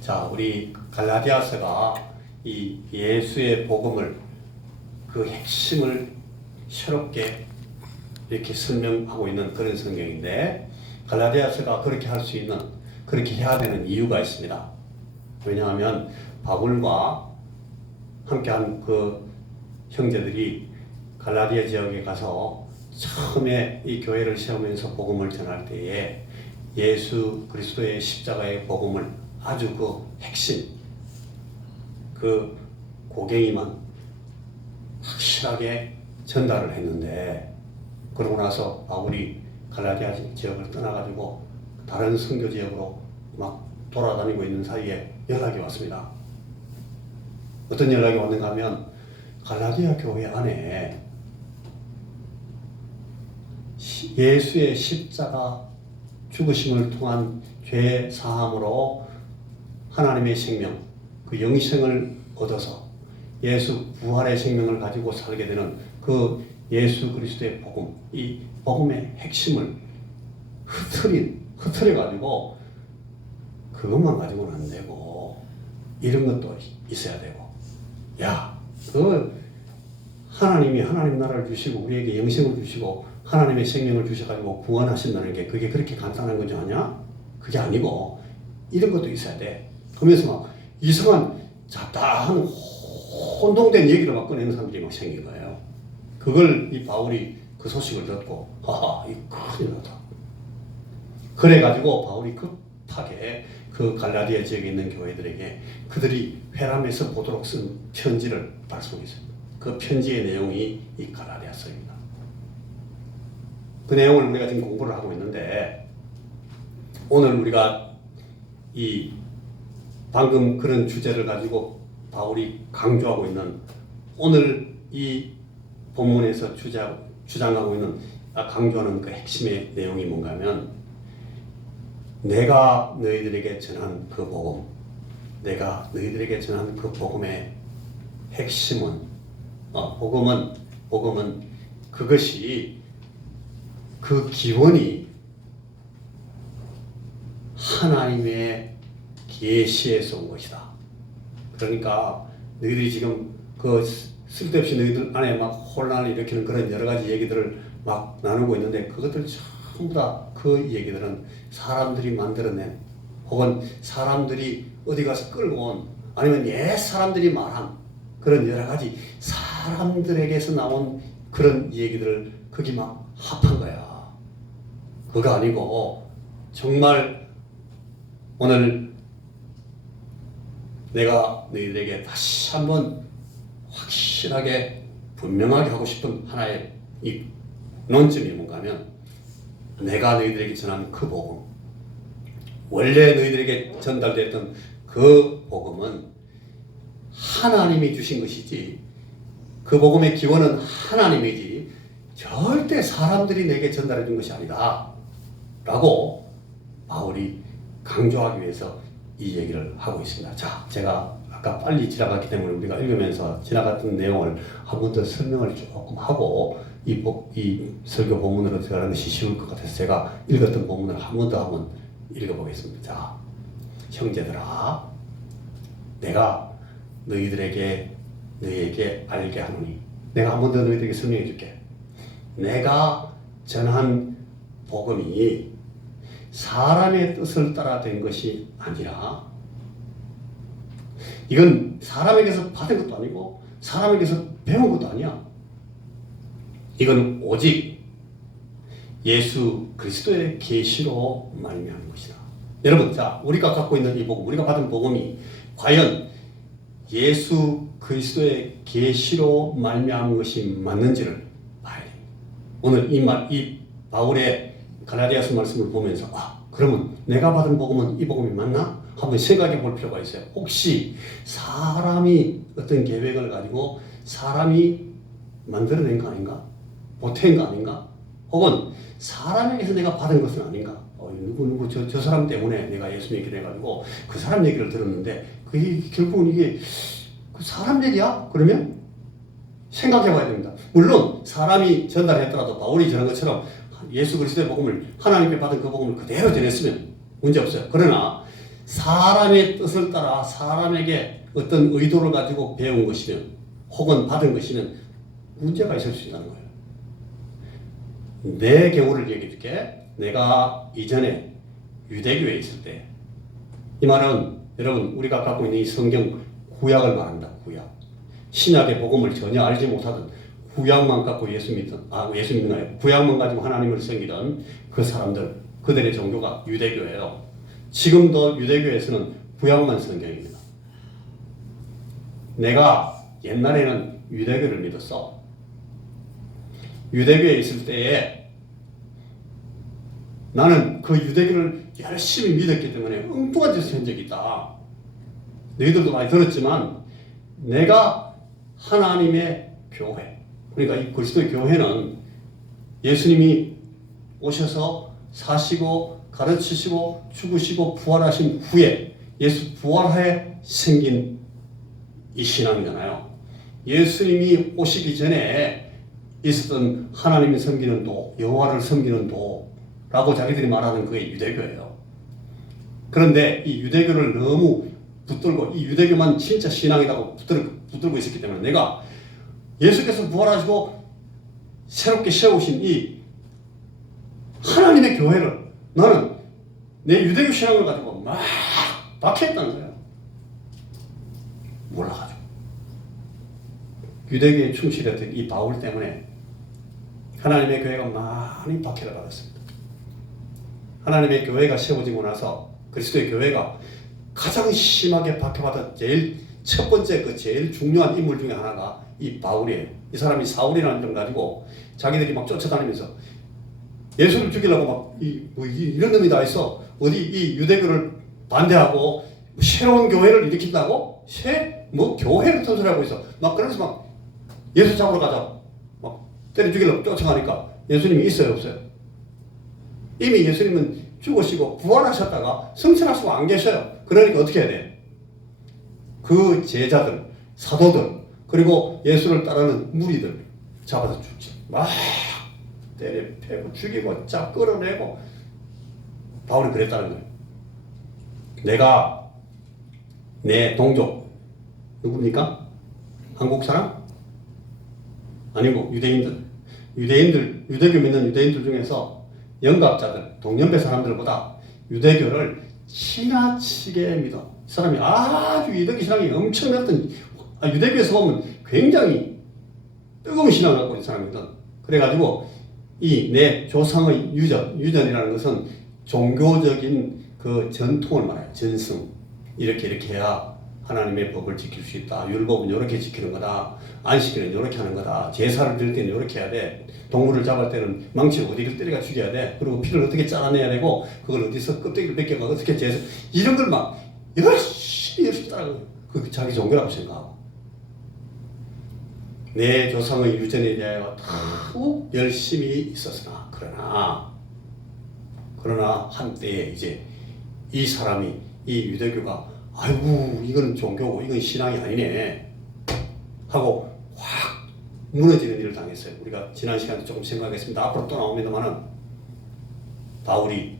자, 우리 갈라디아서가 이 예수의 복음을 그 핵심을 새롭게 이렇게 설명하고 있는 그런 성경인데, 갈라디아서가 그렇게 할 수 있는, 그렇게 해야 되는 이유가 있습니다. 왜냐하면 바울과 함께한 그 형제들이 갈라디아 지역에 가서 처음에 이 교회를 세우면서 복음을 전할 때에 예수 그리스도의 십자가의 복음을 아주 그 핵심, 그 고갱이만 확실하게 전달을 했는데, 그러고 나서 바울이 갈라디아 지역을 떠나가지고 다른 선교 지역으로 막 돌아다니고 있는 사이에 연락이 왔습니다. 어떤 연락이 왔는가 하면 갈라디아 교회 안에 예수의 십자가 죽으심을 통한 죄 사함으로 하나님의 생명, 그 영생을 얻어서 예수 부활의 생명을 가지고 살게 되는 그 예수 그리스도의 복음, 이 복음의 핵심을 흐트려가지고 그것만 가지고는 안 되고 이런 것도 있어야 되고, 야, 하나님이 하나님 나라를 주시고 우리에게 영생을 주시고 하나님의 생명을 주셔가지고 구원하신다는 게 그게 그렇게 간단한 거지 아니야? 그게 아니고 이런 것도 있어야 돼. 그러면서 막 이상한 잡다한 혼동된 얘기를 막 꺼내는 사람들이 막 생긴 거예요. 그걸 이 바울이 그 소식을 듣고, 하하, 이 큰일 났다. 그래가지고 바울이 급하게 그 갈라디아 지역에 있는 교회들에게 그들이 회람에서 보도록 쓴 편지를 발송했어요. 그 편지의 내용이 이 갈라디아서입니다. 그 내용을 우리가 지금 공부를 하고 있는데, 오늘 우리가 이 방금 그런 주제를 가지고 바울이 강조하고 있는, 오늘 이 본문에서 주장하고 있는, 강조하는 그 핵심의 내용이 뭔가 하면, 내가 너희들에게 전한 그 복음, 내가 너희들에게 전한 그 복음의 핵심은, 복음은 그것이, 그 기원이 하나님의 계시에서 온 것이다. 그러니까 너희들이 지금 그 쓸데없이 너희들 안에 막 혼란을 일으키는 그런 여러 가지 얘기들을 막 나누고 있는데, 그것들 전부 다 그 얘기들은 사람들이 만들어낸, 혹은 사람들이 어디 가서 끌고 온, 아니면 옛 사람들이 말한 그런 여러 가지 사람들에게서 나온 그런 얘기들을 거기 막 합한 거야. 그거 아니고 정말 오늘 내가 너희들에게 다시 한번 확실하게 분명하게 하고 싶은 하나의 이 논점이 뭔가 하면, 내가 너희들에게 전한 그 복음, 원래 너희들에게 전달됐던 그 복음은 하나님이 주신 것이지, 그 복음의 기원은 하나님이지 절대 사람들이 내게 전달해 준 것이 아니다 라고 바울이 강조하기 위해서 이 얘기를 하고 있습니다. 자, 제가 아까 빨리 지나갔기 때문에 우리가 읽으면서 지나갔던 내용을 한 번 더 설명을 조금 하고 이 설교 본문으로 들어가는 것이 쉬울 것 같아서 제가 읽었던 본문을 한 번 더 한번 읽어보겠습니다. 자, 형제들아, 내가 너희에게 알게 하노니, 내가 한 번 더 너희들에게 설명해 줄게. 내가 전한 복음이 사람의 뜻을 따라 된 것이 아니라, 이건 사람에게서 받은 것도 아니고 사람에게서 배운 것도 아니야. 이건 오직 예수 그리스도의 계시로 말미암은 것이다. 여러분, 자, 우리가 갖고 있는 이 복음, 우리가 받은 복음이 과연 예수 그리스도의 계시로 말미암은 것이 맞는지를 봐야 됩니다. 오늘 이 바울의 갈라디아서 말씀을 보면서, 그러면 내가 받은 복음은 이 복음이 맞나? 한번 생각해 볼 필요가 있어요. 혹시 사람이 어떤 계획을 가지고 사람이 만들어낸 거 아닌가? 보탠 거 아닌가? 혹은 사람에게서 내가 받은 것은 아닌가? 누구 저 사람 때문에 내가 예수 믿게 돼가지고 그 사람 얘기를 들었는데 그게 결국은 이게 그 사람 얘기야? 그러면 생각해 봐야 됩니다. 물론 사람이 전달했더라도 바울이 전한 것처럼 예수 그리스도의 복음을, 하나님께 받은 그 복음을 그대로 전했으면 문제 없어요. 그러나 사람의 뜻을 따라 사람에게 어떤 의도를 가지고 배운 것이면 혹은 받은 것이면 문제가 있을 수 있다는 거예요. 내 경우를 얘기해 줄게. 내가 이전에 유대교에 있을 때, 이 말은 여러분 우리가 갖고 있는 이 성경 구약을 말합니다. 구약. 신약의 복음을 전혀 알지 못하던 구약만 갖고 예수 믿던, 예수 믿는 거예요. 구약만 가지고 하나님을 섬기던 그 사람들, 그들의 종교가 유대교예요. 지금도 유대교에서는 구약만 성경입니다. 내가 옛날에는 유대교를 믿었어. 유대교에 있을 때에 나는 그 유대교를 열심히 믿었기 때문에 엉뚱한 짓을 한 적이 있다. 너희들도 많이 들었지만 내가 하나님의 교회, 그러니까 이 그리스도의 교회는 예수님이 오셔서 사시고 가르치시고 죽으시고 부활하신 후에 예수 부활하에 생긴 이 신앙이잖아요. 예수님이 오시기 전에 있었던 하나님을 섬기는 도, 여호와를 섬기는 도라고 자기들이 말하는 그게 유대교예요. 그런데 이 유대교를 너무 붙들고 이 유대교만 진짜 신앙이라고 붙들고 있었기 때문에 내가 예수께서 부활하시고 새롭게 세우신 이 하나님의 교회를 나는 내 유대교 신앙을 가지고 막 박해했다는 거예요. 몰라가지고. 유대교에 충실했던 이 바울 때문에 하나님의 교회가 많이 박해를 받았습니다. 하나님의 교회가 세워지고 나서 그리스도의 교회가 가장 심하게 박해받은 제일 첫 번째 그 제일 중요한 인물 중에 하나가 이 바울이에요. 이 사람이 사울이라는 이름 가지고 자기들이 막 쫓아다니면서 예수를 죽이려고 막 이런 놈이 다 있어. 어디 이 유대교를 반대하고 새로운 교회를 일으킨다고? 교회를 튼 소리 하고 있어. 막 그러면서 막 예수 잡으러 가자. 막 때려 죽이려고 쫓아가니까 예수님이 있어요, 없어요? 이미 예수님은 죽으시고 부활하셨다가 성천하시고 안 계셔요. 그러니까 어떻게 해야 돼? 그 제자들, 사도들, 그리고 예수를 따르는 무리들 잡아서 죽지. 막 때려 패고 죽이고 쫙 끌어내고. 바울이 그랬다는 거예요. 내가 내 동족 누굽니까? 한국 사람? 아니고 유대인들, 유대교 믿는 유대인들 중에서 영갑자들, 동년배 사람들보다 유대교를 지나치게 믿어. 이 사람이 아주 유대교 신앙이 엄청났던, 유대교에서 보면 굉장히 뜨거운 신앙을 갖고 있는 사람이거든. 그래가지고 이 내 조상의 유전이라는 것은 종교적인 그 전통을 말해요. 전승. 이렇게 해야 하나님의 법을 지킬 수 있다. 율법은 이렇게 지키는 거다. 안식일은 이렇게 하는 거다. 제사를 드릴 때는 이렇게 해야 돼. 동물을 잡을 때는 망치를 어디를 때려가 죽여야 돼. 그리고 피를 어떻게 짜내야 되고 그걸 어디서 껍데기를 벗겨가 어떻게 제사, 이런 걸 막 열심히 따라가고 그 자기 종교라고 생각하고 내 조상의 유전에 대하여 다우 열심히 있었으나 그러나 한때에 이제 이 사람이 이 유대교가 아이고 이건 종교고 이건 신앙이 아니네 하고 확 무너지는 일을 당했어요. 우리가 지난 시간에 조금 생각했습니다. 앞으로 또 나옵니다만은 바울이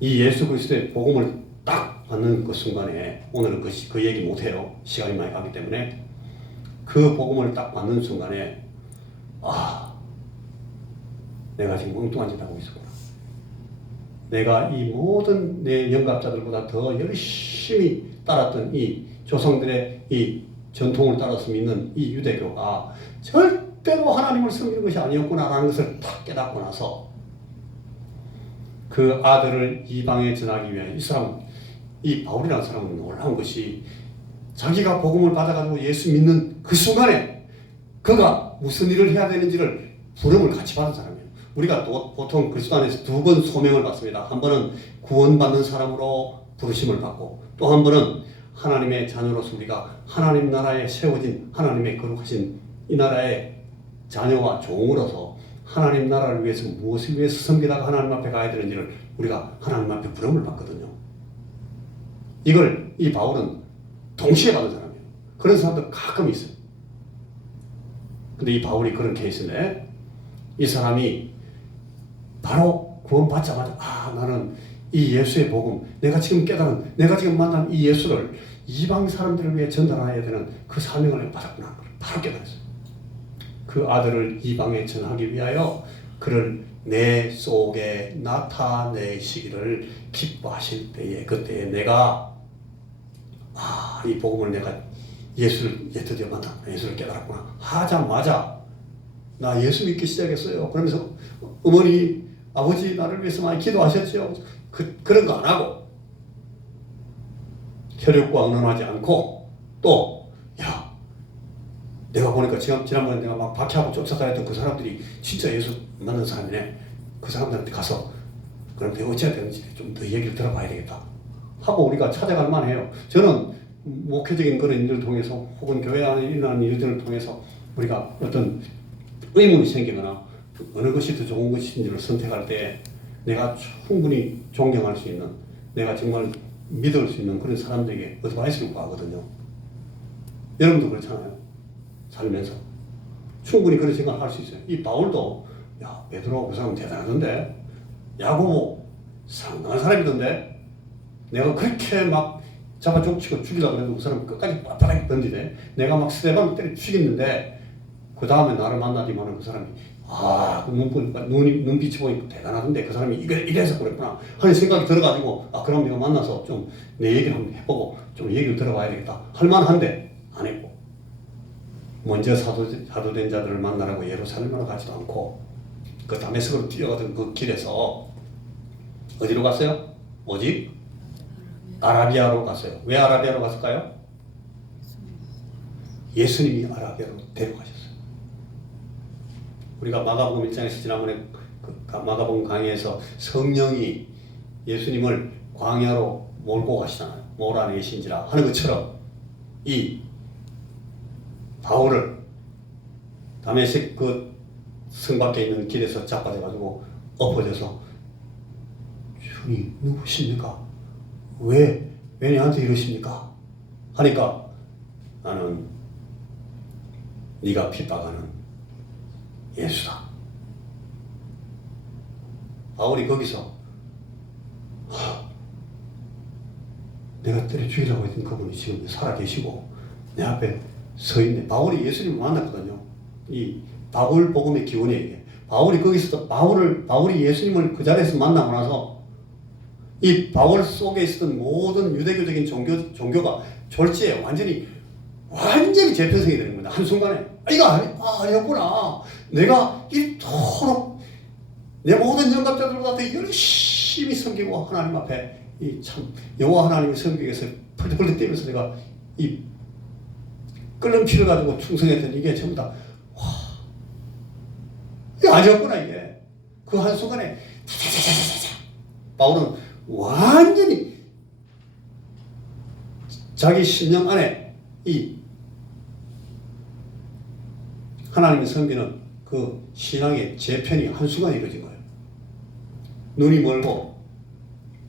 이 예수 그리스도의 복음을 딱 받는 그 순간에, 오늘은 그 얘기 못해요. 시간이 많이 가기 때문에. 그 복음을 딱 받는 순간에 내가 지금 엉뚱한 짓 하고 있었구나. 내가 이 모든 내 영갑자들보다 더 열심히 따랐던 이 조상들의 이 전통을 따라서 믿는 이 유대교가 절대로 하나님을 섬기는 것이 아니었구나라는 것을 딱 깨닫고 나서 그 아들을 이방에 전하기 위해 이 바울이라는 사람은 놀라운 것이 자기가 복음을 받아가지고 예수 믿는 그 순간에 그가 무슨 일을 해야 되는지를 부름을 같이 받은 사람이에요. 우리가 또 보통 그리스도 안에서 두 번 소명을 받습니다. 한 번은 구원받는 사람으로 부르심을 받고 또 한 번은 하나님의 자녀로서 우리가 하나님 나라에 세워진 하나님의 거룩하신 이 나라의 자녀와 종으로서 하나님 나라를 위해서 무엇을 위해서 섬기다가 하나님 앞에 가야 되는지를 우리가 하나님 앞에 부름을 받거든요. 이걸 이 바울은 동시에 받은 사람이에요. 그런 사람도 가끔 있어요. 근데 이 바울이 그런 케이스인데 이 사람이 바로 구원받자마자 나는 이 예수의 복음, 내가 지금 깨달은, 내가 지금 만난 이 예수를 이방 사람들을 위해 전달해야 되는 그 사명을 내가 받았구나. 바로 깨달았어요. 그 아들을 이방에 전하기 위하여 그를 내 속에 나타내시기를 기뻐하실 때에, 그때에 내가 이 복음을 내가 예수를 드디어 만났구나, 예수를 깨달았구나 하자마자 나 예수 믿기 시작했어요. 그러면서 어머니, 아버지 나를 위해서 많이 기도하셨죠. 그런 거 안 하고 혈육과 의논하지 않고 또 내가 보니까 지난번에 내가 막 박해하고 쫓아다녔던 그 사람들이 진짜 예수 만난 사람이네. 그 사람들한테 가서 그럼 내가 어찌해야 되는지 좀 더 얘기를 들어봐야 되겠다 하고 우리가 찾아갈 만해요. 저는 목회적인 그런 일을 통해서 혹은 교회 안에 일어나는 일들을 통해서 우리가 어떤 의문이 생기거나 어느 것이 더 좋은 것인지를 선택할 때 내가 충분히 존경할 수 있는, 내가 정말 믿을 수 있는 그런 사람들에게 어드바이스를 구하거든요. 여러분도 그렇잖아요. 살면서 충분히 그런 생각을 할 수 있어요. 이 바울도 베드로하고 그 사람 대단하던데, 야고보 상당한 사람이던데, 내가 그렇게 막 잡아 쫓치고 죽이려고 해도 그 사람 끝까지 빳빳하게 던지대. 내가 막 스테반을 때려 죽였는데 그 다음에 나를 만나지만은 그 사람이 그 눈빛이 보니까 대단하던데 그 사람이 이래서 그랬구나 하는 생각이 들어가지고 그럼 내가 만나서 좀 내 얘기를 한번 해보고 좀 얘기를 들어봐야 되겠다 할만한데 안 했고, 먼저 사도된 자들을 만나라고 예루살렘으로 가지도 않고 그 다메섹으로 뛰어가던 그 길에서 어디로 갔어요? 오직 아라비아로 갔어요. 왜 아라비아로 갔을까요? 예수님이 아라비아로 데려가셨어요. 우리가 마가복음 1장에서 지난번에 마가복음 강의에서 성령이 예수님을 광야로 몰고 가시잖아요. 몰아내신지라 하는 것처럼 이 바울을 다메섹 그 성 밖에 있는 길에서 자빠져가지고 엎어져서 주님 누구십니까? 왜 나한테 이러십니까? 하니까 나는 네가 핍박하는 예수다. 바울이 거기서 내가 때려 죽이려고 했던 그분이 지금 살아계시고 내 앞에 서 있네. 바울이 예수님을 만났거든요. 이 바울 복음의 기원이에요. 이게. 바울이 거기서 바울이 예수님을 그 자리에서 만나고 나서 이 바울 속에 있었던 모든 유대교적인 종교가 졸지에 완전히 재편성이 되는 겁니다. 한순간에 이거 아니었구나. 내가 이토록 내 모든 영감자들보다 더 열심히 섬기고 하나님 앞에 이 참 여호와 하나님을 섬기기 위해서 펄떡펄떡 뛰면서 내가 이 끓는 피를 가지고 충성했던 이게 전부 다 이게 아니었구나. 이게 그 한순간에 바울은 완전히 자기 심령 안에 이 하나님을 섬기는 그 신앙의 재편이 한순간에 이루어진 거예요. 눈이 멀고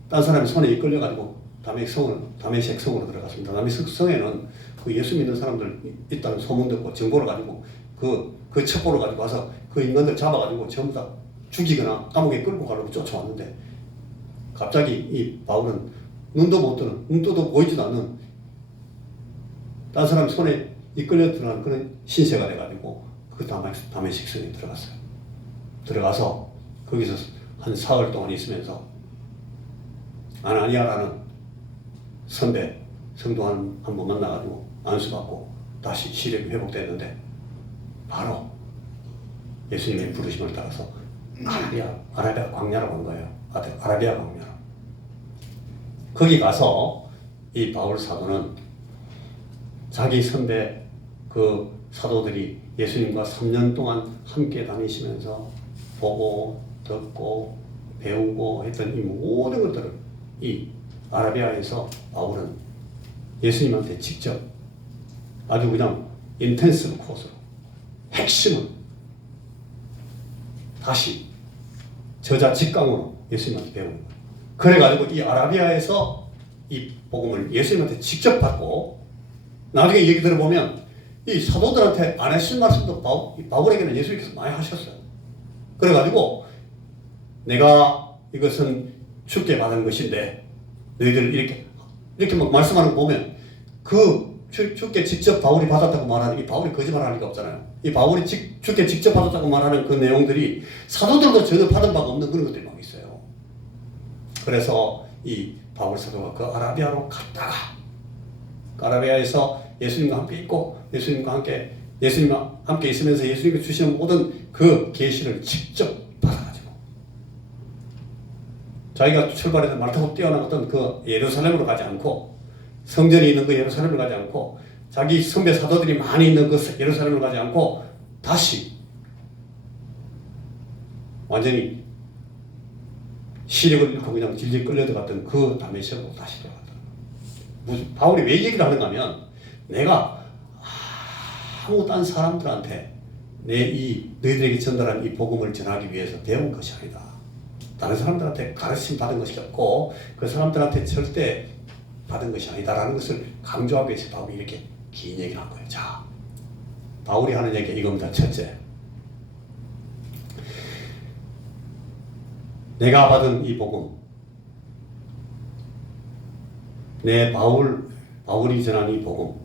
딴 사람의 손에 이끌려가지고 다메섹 성으로 들어갔습니다. 다메섹 성에는 그 예수 믿는 사람들 있다는 소문 듣고 정보를 가지고 그 첩보를 가지고 와서 그 인간들 잡아가지고 전부 다 죽이거나 감옥에 끌고 가려고 쫓아왔는데 갑자기 이 바울은 눈도 못 뜨는, 눈도 보이지도 않는 딴 사람 손에 이끌려 들어가는 그런 신세가 돼가지고 그 다메섹 성에 들어갔어요. 들어가서 거기서 한 사흘 동안 있으면서 아나니아라는 선배 성도 한 번 만나가지고 안수받고 다시 시력이 회복됐는데 바로 예수님의 부르심을 따라서 아라비아 광야로 간 거예요. 아라비아 광야로. 거기 가서 이 바울 사도는 자기 선배 그 사도들이 예수님과 3년 동안 함께 다니시면서 보고 듣고 배우고 했던 이 모든 것들을 이 아라비아에서 바울은 예수님한테 직접 아주 그냥 인텐시브 코스로 핵심을 다시 저자 직강으로 예수님한테 배우는 거예요. 그래가지고 이 아라비아에서 이 복음을 예수님한테 직접 받고 나중에 얘기 들어보면 이 사도들한테 안 하신 말씀도 바울에게는 예수님께서 많이 하셨어요. 그래가지고 내가 이것은 주께 받은 것인데 너희들 이렇게 막 말씀하는 거 보면 주께 직접 바울이 받았다고 말하는 이 바울이 거짓말할 리가 없잖아요. 이 바울이 주께 직접 받았다고 말하는 그 내용들이 사도들도 전혀 받은 바가 없는 그런 것들이 막 있어요. 그래서 이 바울 사도가 그 아라비아로 갔다가 아라비아에서 예수님과 함께 있고 예수님과 함께 있으면서 예수님이 주시는 모든 그 계시를 직접 받아가지고 자기가 출발해서 말 타고 뛰어나갔던 그 예루살렘으로 가지 않고 성전이 있는 그 예루살렘을 가지 않고 자기 선배 사도들이 많이 있는 그 예루살렘을 가지 않고 다시 완전히 시력을 잃고 그냥 질질 끌려들어갔던 그 다메섹으로 다시 들어갔다. 바울이 왜 얘기를 하는가 하면 내가 아무 딴 사람들한테 너희들에게 전달한 이 복음을 전하기 위해서 배운 것이 아니다. 다른 사람들한테 가르침 받은 것이 없고 그 사람들한테 절대 받은 것이 아니다라는 것을 강조하기 위해서 바울이 이렇게 긴 얘기를 한 거예요. 자, 바울이 하는 얘기가 이겁니다. 첫째, 내가 받은 이 복음, 바울이 전한 이 복음,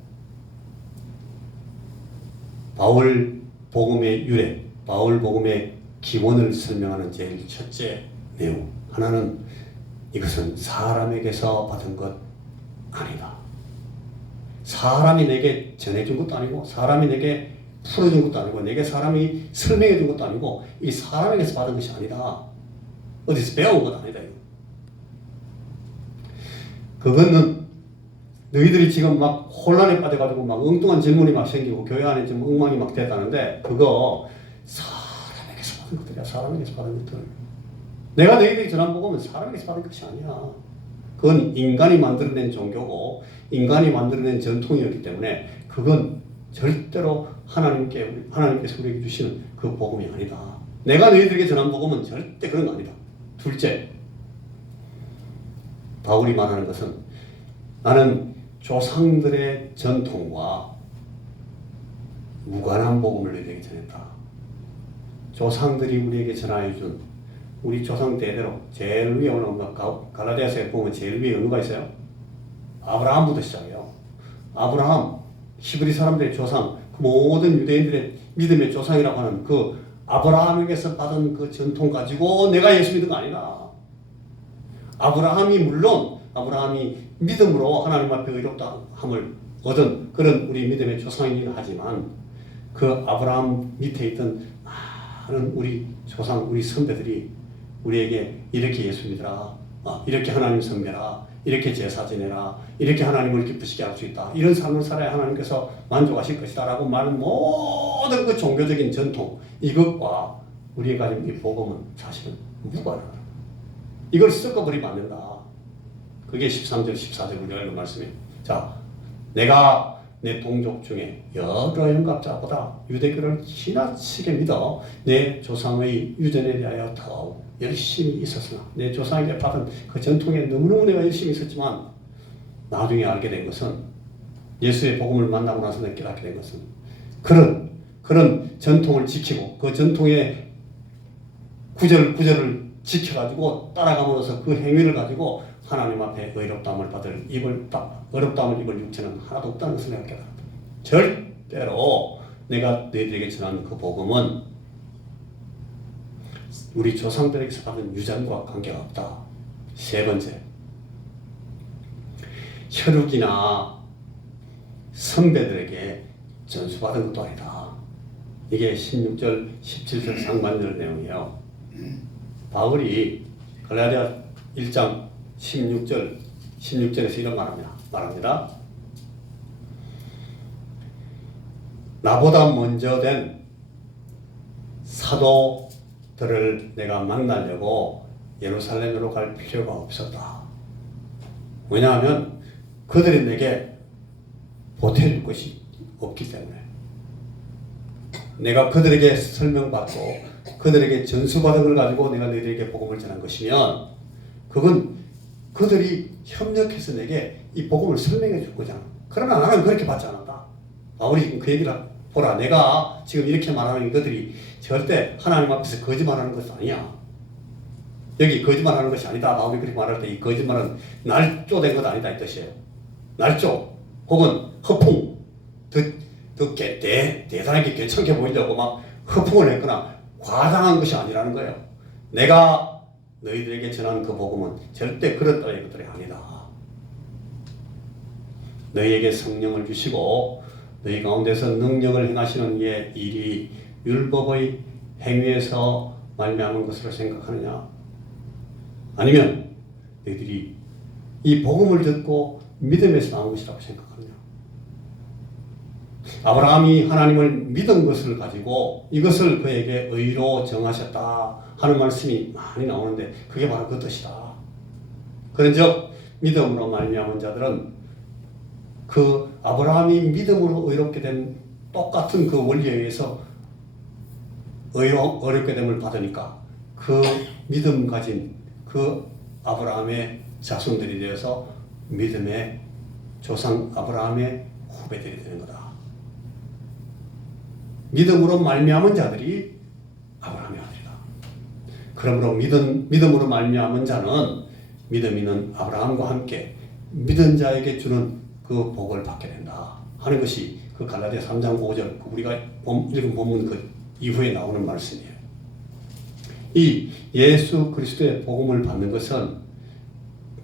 바울 복음의 유래, 바울 복음의 기원을 설명하는 제일 첫째 내용 하나는 이것은 사람에게서 받은 것 아니다. 사람이 내게 전해준 것도 아니고 사람이 내게 풀어준 것도 아니고 내게 사람이 설명해 준 것도 아니고 이 사람에게서 받은 것이 아니다. 어디서 배운 것 아니다. 그거는 너희들이 지금 막 혼란에 빠져가지고 막 엉뚱한 질문이 막 생기고 교회 안에 좀 엉망이 막 됐다는데 그거 사람에게서 받은 것들이야. 사람에게서 받은 것들. 내가 너희들이 전한 복음은 사람에게서 받은 것이 아니야. 그건 인간이 만들어낸 종교고 인간이 만들어낸 전통이었기 때문에 그건 절대로 하나님께서 우리에게 주시는 그 복음이 아니다. 내가 너희들에게 전한 복음은 절대 그런 거 아니다. 둘째, 바울이 말하는 것은 나는 조상들의 전통과 무관한 복음을 너희들에게 전했다. 조상들이 우리에게 전하여 준 우리 조상 대대로 제일 위에 오는 갈라디아서에 보면 제일 위에 누가 있어요? 아브라함부터 시작해요. 아브라함, 히브리 사람들의 조상, 그 모든 유대인들의 믿음의 조상이라고 하는 그 아브라함에게서 받은 그 전통 가지고 내가 예수 믿은 거 아니다. 아브라함이 믿음으로 하나님 앞에 의롭다함을 얻은 그런 우리 믿음의 조상이긴 하지만 그 아브라함 밑에 있던 많은 우리 조상, 우리 선배들이 우리에게 이렇게 예수 믿으라, 이렇게 하나님 섬겨라, 이렇게 제사 지내라, 이렇게 하나님을 기쁘시게 할 수 있다, 이런 삶을 살아야 하나님께서 만족하실 것이다 라고 말하는 모든 그 종교적인 전통, 이것과 우리가 가진 이 복음은 사실은 무관하다. 이걸 섞어버리면 안 된다. 그게 13절, 14절 우리가 읽은 말씀이에요. 자, 내가 내 동족 중에 여러 영갑자보다 유대교를 지나치게 믿어 내 조상의 유전에 대하여 더욱 열심히 있었으나 내 조상에게 받은 그 전통에 너무너무 내가 열심히 있었지만 나중에 알게 된 것은 예수의 복음을 만나고 나서 내가 깨닫게 된 것은 그런 전통을 지키고 그 전통의 구절을 지켜가지고 따라감으로써 그 행위를 가지고 하나님 앞에 어렵다함을 입을 육체는 하나도 없다는 것을 내가 깨달았다. 절대로 내가 너희들에게 전하는 그 복음은 우리 조상들에게서 받은 유전과 관계가 없다. 세 번째, 혈육이나 선배들에게 전수받은 것도 아니다. 이게 16절, 17절 상반절 내용이에요. 바울이 갈라디아 1장 16절에서 이런 말합니다. 나보다 먼저 된 사도들을 내가 만나려고 예루살렘으로 갈 필요가 없었다. 왜냐하면 그들이 내게 보태줄 것이 없기 때문에 내가 그들에게 설명받고 그들에게 전수받은 걸 가지고 내가 너희들에게 복음을 전한 것이면 그건 그들이 협력해서 내게 이 복음을 설명해 줄 거잖아. 그러나 나는 그렇게 받지 않았다. 바울이 지금 그 얘기를 보라. 내가 지금 이렇게 말하는 그들이 절대 하나님 앞에서 거짓말하는 것은 아니야. 여기 거짓말하는 것이 아니다. 바울이 그렇게 말할 때 이 거짓말은 날조된 것 아니다 이 뜻이에요. 날조 혹은 허풍, 대단하게 괜찮게 보이려고 막 허풍을 했거나 과장한 것이 아니라는 거예요. 내가 너희들에게 전하는 그 복음은 절대 그런 따위의 것들이 아니다. 너희에게 성령을 주시고 너희 가운데서 능력을 행하시는 이의 일이 율법의 행위에서 말미암은 것으로 생각하느냐? 아니면 너희들이 이 복음을 듣고 믿음에서 나온 것이라고 생각하느냐? 아브라함이 하나님을 믿은 것을 가지고 이것을 그에게 의로 정하셨다 하는 말씀이 많이 나오는데 그게 바로 그 뜻이다. 그런즉 믿음으로 말미암은 자들은 그 아브라함이 믿음으로 의롭게 된 똑같은 그 원리에 의해서 어렵게 됨을 받으니까 그 믿음 가진 그 아브라함의 자손들이 되어서 믿음의 조상 아브라함의 후배들이 되는 거다. 믿음으로 말미암은 자들이 아브라함의 아들이다. 그러므로 믿음으로 말미암은 자는 믿음 있는 아브라함과 함께 믿은 자에게 주는 그 복을 받게 된다 하는 것이 그 갈라디아 3장 5절 우리가 읽은 본문 그 이후에 나오는 말씀이에요. 이 예수 그리스도의 복음을 받는 것은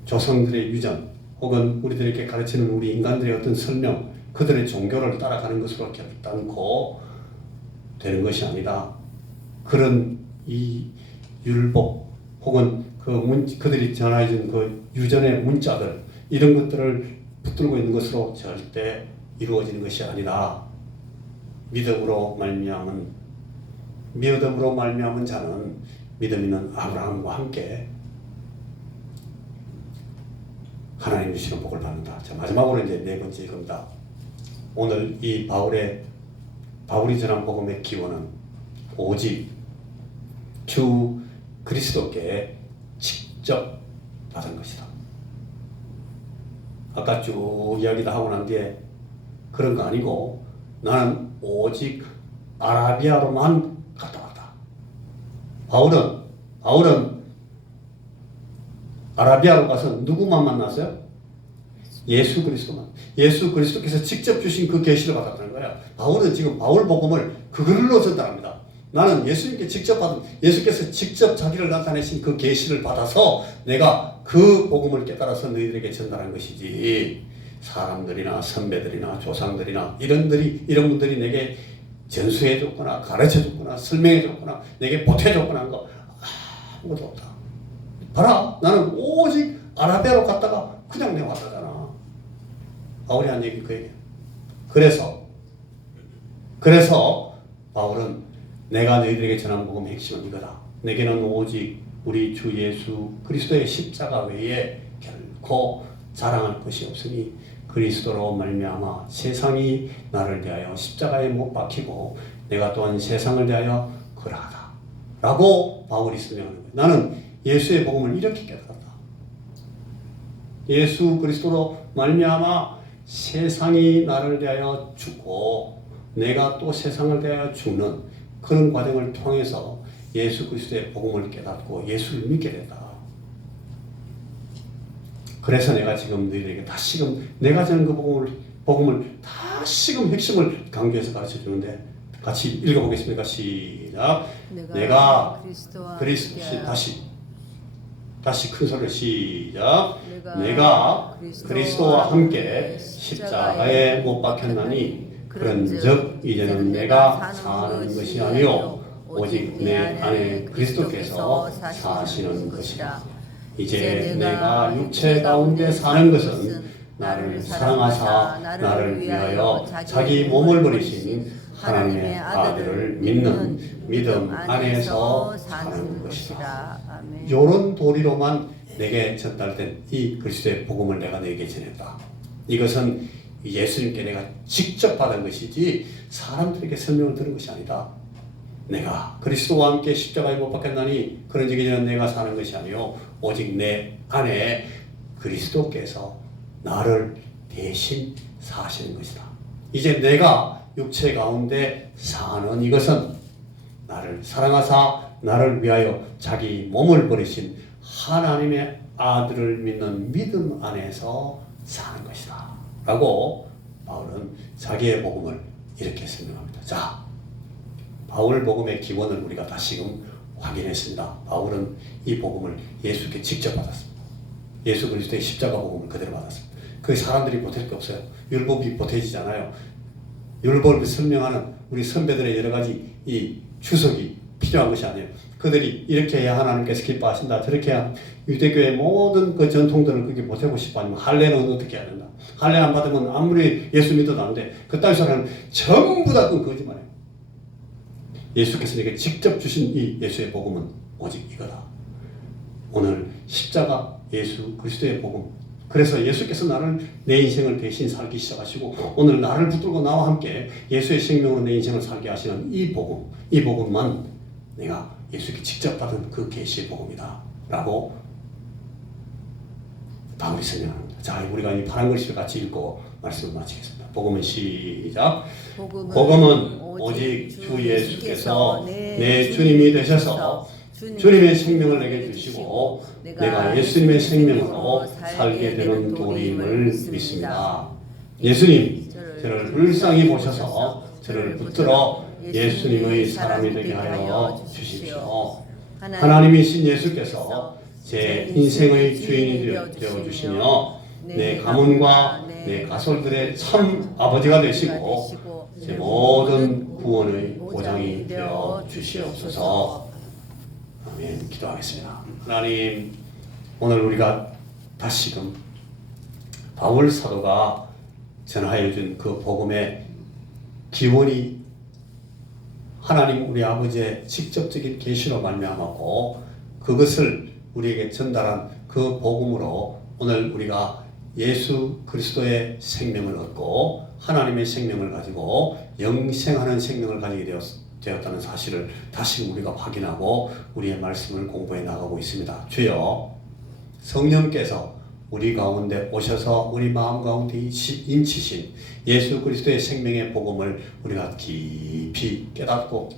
조상들의 유전 혹은 우리들에게 가르치는 우리 인간들의 어떤 설명 그들의 종교를 따라가는 것으로 결단코 되는 것이 아니다. 그런 이 율법 혹은 그들이 전해준 그 유전의 문자들 이런 것들을 붙들고 있는 것으로 절대 이루어지는 것이 아니다. 믿음으로 말미암은 자는 믿음 있는 아브라함과 함께 하나님 주시는 복을 받는다. 자, 마지막으로 이제 네 번째 이겁니다. 오늘 이 바울이 전한 복음의 기원은 오직 주 그리스도께 직접 받은 것이다. 아까 쭉 이야기도 하고 난 뒤에 그런 거 아니고 나는 오직 아라비아로만 갔다 왔다. 바울은 아라비아로 가서 누구만 만났어요? 예수 그리스도만. 예수 그리스도께서 직접 주신 그 계시를 받았다는 거야. 바울은 지금 바울 복음을 그걸로 전달합니다. 나는 예수님께 직접 받은 예수께서 직접 자기를 나타내신 그 계시를 받아서 내가 그 복음을 깨달아서 너희들에게 전달한 것이지 사람들이나 선배들이나 조상들이나 이런 분들이 내게 전수해줬거나 가르쳐줬거나 설명해줬거나 내게 보태줬거나 한 거 아무것도 없다. 봐라 나는 오직 아라비아로 갔다가 그냥 내가 왔다잖아. 바울이 한 얘기 그 얘기야. 그래서 바울은 내가 너희들에게 전한 복음의 핵심은 이거다. 내게는 오직 우리 주 예수 그리스도의 십자가 외에 결코 자랑할 것이 없으니 그리스도로 말미암아 세상이 나를 대하여 십자가에 못 박히고 내가 또한 세상을 대하여 그러하다 라고 바울이 설명하는 거예요. 나는 예수의 복음을 이렇게 깨달았다. 예수 그리스도로 말미암아 세상이 나를 대하여 죽고 내가 또 세상을 대하여 죽는 그런 과정을 통해서 예수 그리스도의 복음을 깨닫고 예수를 믿게 된다. 그래서 내가 지금 너희들에게 다시금 내가 전한 그 복음을 다시금 핵심을 강조해서 가르쳐 주는데 같이 읽어보겠습니다. 시작. 내가 다시 큰 소리로 시작. 내가 그리스도와 함께 십자가에 못 박혔나니 그런즉 이제는 내가 사는 것이 아니요 오직 내 안에 그리스도께서 사시는 것이라. 이제 내가 육체 가운데 사는 것은 나를 사랑하사 나를 위하여 자기 몸을 버리신 하나님의 아들을 믿는 믿음 안에서 사는 것이다. 이런 도리로만 내게 전달된 이 그리스도의 복음을 내가 너에게 전했다. 이것은 예수님께 내가 직접 받은 것이지 사람들에게 설명을 들은 것이 아니다. 내가 그리스도와 함께 십자가에 못 박혔나니 그런즉 이제는 내가 사는 것이 아니요 오직 내 안에 그리스도께서 나를 대신 사시는 것이다. 이제 내가 육체 가운데 사는 이것은 나를 사랑하사 나를 위하여 자기 몸을 버리신 하나님의 아들을 믿는 믿음 안에서 사는 것이다 라고 바울은 자기의 복음을 이렇게 설명합니다. 자, 바울 복음의 기원을 우리가 다시금 확인했습니다. 바울은 이 복음을 예수께 직접 받았습니다. 예수 그리스도의 십자가 복음을 그대로 받았습니다. 그 사람들이 보탤 게 없어요. 율법이 보태지잖아요. 율법을 설명하는 우리 선배들의 여러 가지 이 주석이 필요한 것이 아니에요. 그들이 이렇게 해야 하나님께서 기뻐하신다. 저렇게 해야 유대교의 모든 그 전통들을 그렇게 보태고 싶어 하면 할례는 어떻게 해야 된다. 할례 안 받으면 아무리 예수 믿어도 안 돼. 그따위 소리는 전부 다 그건 거짓말이에요. 예수께서 내게 직접 주신 이 예수의 복음은 오직 이거다. 오늘 십자가 예수 그리스도의 복음. 그래서 예수께서 나를 내 인생을 대신 살기 시작하시고 오늘 나를 붙들고 나와 함께 예수의 생명으로 내 인생을 살게 하시는 이 복음, 이 복음만 내가 예수께 직접 받은 그 계시의 복음이다 라고 바울이 설명합니다. 자, 우리가 이 파란 글씨를 같이 읽고 말씀을 마치겠습니다. 복음은 시작. 복음은 오직 주 예수께서 내 주님이 되셔서 주님의 생명을 내게 주시고 내가 예수님의 생명으로 살게 되는 도리임을 믿습니다. 예수님 저를 불쌍히 보셔서 저를 붙들어 예수님의 사람이 되게 하여 주십시오. 하나님이신 예수께서 제 인생의 주인이 되어 주시며 내 가문과 내 가솔들의 참 아버지가 되시고 제 모든 구원의 보장이 되어 주시옵소서. 아멘. 기도하겠습니다. 하나님, 오늘 우리가 다시금 바울 사도가 전하여 준 그 복음의 기원이 하나님 우리 아버지의 직접적인 계시로 말미암았고 그것을 우리에게 전달한 그 복음으로 오늘 우리가 예수 그리스도의 생명을 얻고 하나님의 생명을 가지고 영생하는 생명을 가지게 되었다는 사실을 다시 우리가 확인하고 우리의 말씀을 공부해 나가고 있습니다. 주여, 성령께서 우리 가운데 오셔서 우리 마음 가운데 인치신 예수 그리스도의 생명의 복음을 우리가 깊이 깨닫고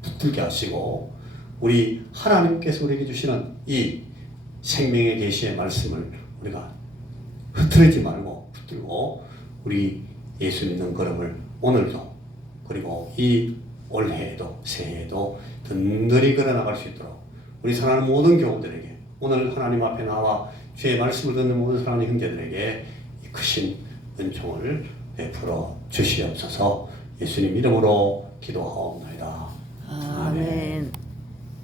붙들게 하시고 우리 하나님께서 우리에게 주시는 이 생명의 계시의 말씀을 우리가 흐트리지 말고 붙들고 우리 예수 믿는 걸음을 오늘도 그리고 이 올해에도 새해에도 든든히 걸어나갈 수 있도록 우리 사랑하는 모든 교우들에게 오늘 하나님 앞에 나와 주의 말씀을 듣는 모든 사랑하는 형제들에게 이 크신 은총을 베풀어 주시옵소서. 예수님 이름으로 기도하옵나이다. 아멘.